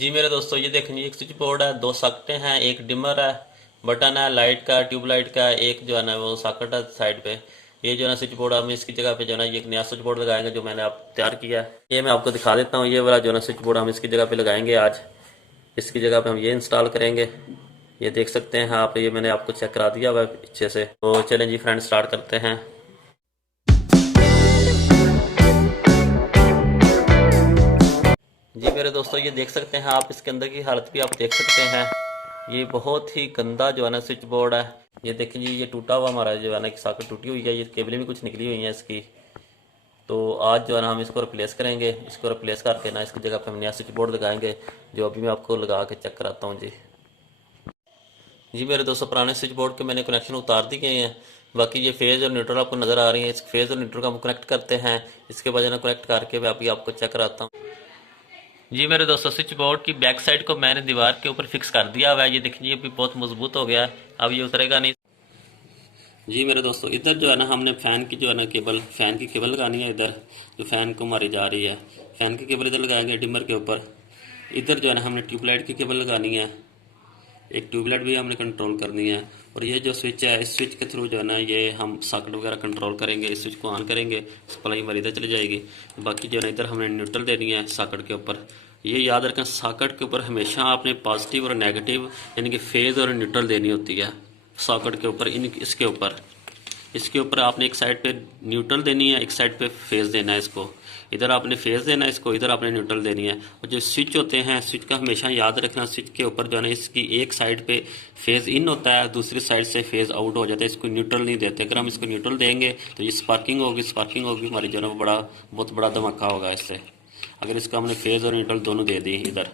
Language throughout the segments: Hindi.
जी मेरे दोस्तों, ये देखें जी, एक स्विच बोर्ड है, दो सॉकेटें हैं, एक डिमर है, बटन है लाइट का, ट्यूबलाइट का, एक जो है ना वो सॉकेट है साइड पे। ये जो है ना स्विच बोर्ड, हम इसकी जगह पे जो है ना ये एक नया स्विच बोर्ड लगाएंगे जो मैंने आप तैयार किया है। ये मैं आपको दिखा देता हूँ। ये वाला जो है ना स्विच बोर्ड हम इसकी जगह पे लगाएंगे आज। इसकी जगह पे हम ये इंस्टॉल करेंगे। ये देख सकते हैं आप, ये मैंने आपको चेक करा दिया हुआ है पीछे से। तो चलें जी फ्रेंड, स्टार्ट करते हैं। जी मेरे दोस्तों, ये देख सकते हैं आप, इसके अंदर की हालत भी आप देख सकते हैं। ये बहुत ही गंदा जो है ना स्विच बोर्ड है। ये देखें जी, ये टूटा हुआ हमारा जो है ना, एक सॉकेट टूटी हुई है, ये केबलें भी कुछ निकली हुई हैं इसकी। तो आज जो है ना हम इसको रिप्लेस करेंगे। इसको रिप्लेस करके ना इसकी जगह पे हम नया स्विच बोर्ड लगाएंगे, जो अभी मैं आपको लगा के चेक कराता हूँ जी। जी मेरे दोस्तों, पुराने स्विच बोर्ड के मैंने कनेक्शन उतार दिए हैं। बाकी ये फेज़ और न्यूट्रल आपको नज़र आ रही है। इस फेज़ और न्यूट्रल का हम कनेक्ट करते हैं। इसके बाद जो है ना कनेक्ट करके मैं अभी आपको चेक कराता हूँ। जी मेरे दोस्तों, स्विच बोर्ड की बैक साइड को मैंने दीवार के ऊपर फिक्स कर दिया हुआ है। ये देखिए, ये भी बहुत मजबूत हो गया है, अब ये उतरेगा नहीं। जी मेरे दोस्तों, इधर जो है ना हमने फ़ैन की जो है ना केबल, फ़ैन की केबल लगानी है। इधर जो फ़ैन को हमारी जा रही है, फ़ैन की केबल इधर लगाएंगे डिमर के ऊपर। इधर जो है ना हमने ट्यूबलाइट की केबल लगानी है। एक ट्यूबलाइट भी हमने कंट्रोल करनी है। और ये जो स्विच है, इस स्विच के थ्रू जो है ना ये हम सॉकेट वगैरह कंट्रोल करेंगे। इस स्विच को ऑन करेंगे, सप्लाई हमारी इधर चली जाएगी। बाकी जो है ना इधर हमने न्यूट्रल देनी है सॉकेट के ऊपर। ये याद रखें, सॉकेट के ऊपर हमेशा आपने पॉजिटिव और नेगेटिव यानी कि फेज़ और न्यूट्रल देनी होती है। सॉकेट के ऊपर, इन इसके ऊपर, इसके ऊपर आपने एक साइड पे न्यूट्रल देनी है, एक साइड पे फेज देना है इसको। इधर आपने फेज देना है इसको, इधर आपने न्यूट्रल देनी है। और जो स्विच होते हैं, स्विच का हमेशा याद रखना, स्विच के ऊपर जो है ना इसकी एक साइड पे फेज इन होता है, दूसरी साइड से फेज आउट हो जाता है। इसको न्यूट्रल नहीं देते। अगर हम इसको न्यूट्रल देंगे तो ये स्पार्किंग होगी, स्पार्किंग होगी हमारी जो है ना, बहुत बड़ा धमाका होगा इससे। अगर इसको हमने फेज और न्यूट्रल दोनों दे दी, इधर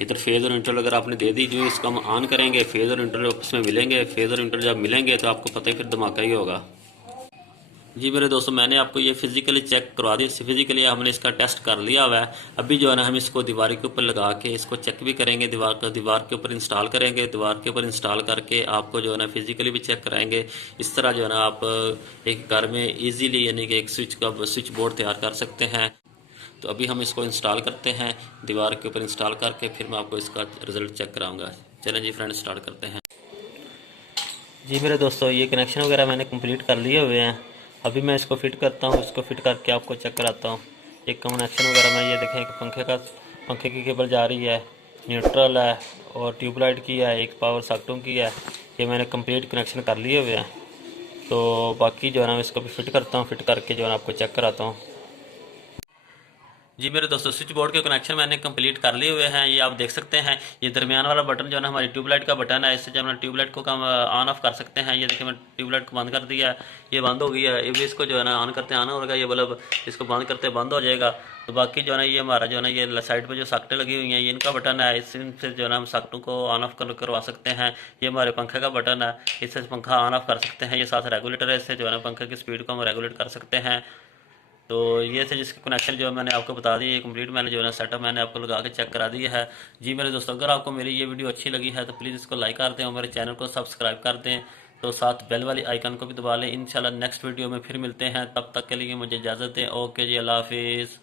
इधर फेज़ और न्यूट्रल अगर आपने दे दी, जो इसको हम ऑन करेंगे, फेज़ और न्यूट्रल आपस में मिलेंगे। फेज़ और न्यूट्रल जब मिलेंगे तो आपको पता ही फिर धमाका ही होगा। जी मेरे दोस्तों, मैंने आपको ये फिजिकली चेक करवा दिया। फिजिकली हमने इसका टेस्ट कर लिया हुआ है। अभी जो है ना हम इसको दीवार के ऊपर लगा के इसको चेक भी करेंगे। दीवार के ऊपर इंस्टॉल करेंगे। दीवार के ऊपर इंस्टॉल करके आपको जो है ना फिजिकली भी चेक कराएंगे। इस तरह जो है ना आप एक घर में इजीली यानी कि एक स्विच बोर्ड तैयार कर सकते हैं। तो अभी हम इसको इंस्टॉल करते हैं, दीवार के ऊपर इंस्टॉल करके फिर मैं आपको इसका रिजल्ट चेक कराऊंगा। चलें जी फ्रेंड, स्टार्ट करते हैं। जी मेरे दोस्तों, ये कनेक्शन वगैरह मैंने कंप्लीट कर लिए हुए हैं। अभी मैं इसको फिट करता हूँ, इसको फिट करके आपको चेक कराता हूँ। एक कनेक्शन वगैरह मैं ये देखें कि पंखे की केबल जा रही है, न्यूट्रल है और ट्यूबलाइट की है, एक पावर सॉकेटों की है। ये मैंने कंप्लीट कनेक्शन कर लिए हुए हैं। तो बाकी जो है ना मैं इसको भी फिट करता हूँ, फिट करके जो है ना आपको चेक कराता हूँ। जी मेरे दोस्तों, स्विच बोर्ड के कनेक्शन मैंने कंप्लीट कर लिए हुए हैं। ये आप देख सकते हैं, ये दरमियान वाला बटन जो है ना हमारी ट्यूबलाइट का बटन है। इससे जब हम ट्यूबलाइट को हम ऑन ऑफ कर सकते हैं। ये देखिए, मैं ट्यूबलाइट को बंद कर दिया है, ये बंद हो गई है। ये भी इसको जो है ना ऑन करते ऑन होगा, ये बल्ब इसको बंद करते बंद हो जाएगा। तो बाकी जो है ना ये हमारा जो है ना ये साइड पर जो सॉकेटें लगी हुई हैं, ये इनका बटन है। इससे जो है ना हम सॉकेटों को ऑन ऑफ करवा सकते हैं। ये हमारे पंखे का बटन है, इससे पंखा ऑन ऑफ कर सकते हैं। ये साथ रेगुलेटर है, इससे जो है ना पंखे की स्पीड को हम रेगुलेट कर सकते हैं। तो ये थे जिसके कनेक्शन जो मैंने आपको बता दी। ये कंप्लीट मैंने जो है ना सेटअप मैंने आपको लगा के चेक करा दिया है। जी मेरे दोस्तों, अगर आपको मेरी ये वीडियो अच्छी लगी है तो प्लीज़ इसको लाइक कर दें और मेरे चैनल को सब्सक्राइब कर दें। तो साथ बेल वाली आइकन को भी दबा लें। इंशाल्लाह नेक्स्ट वीडियो में फिर मिलते हैं। तब तक के लिए मुझे इजाज़त दें। ओके जी, अल्लाह हाफिज़।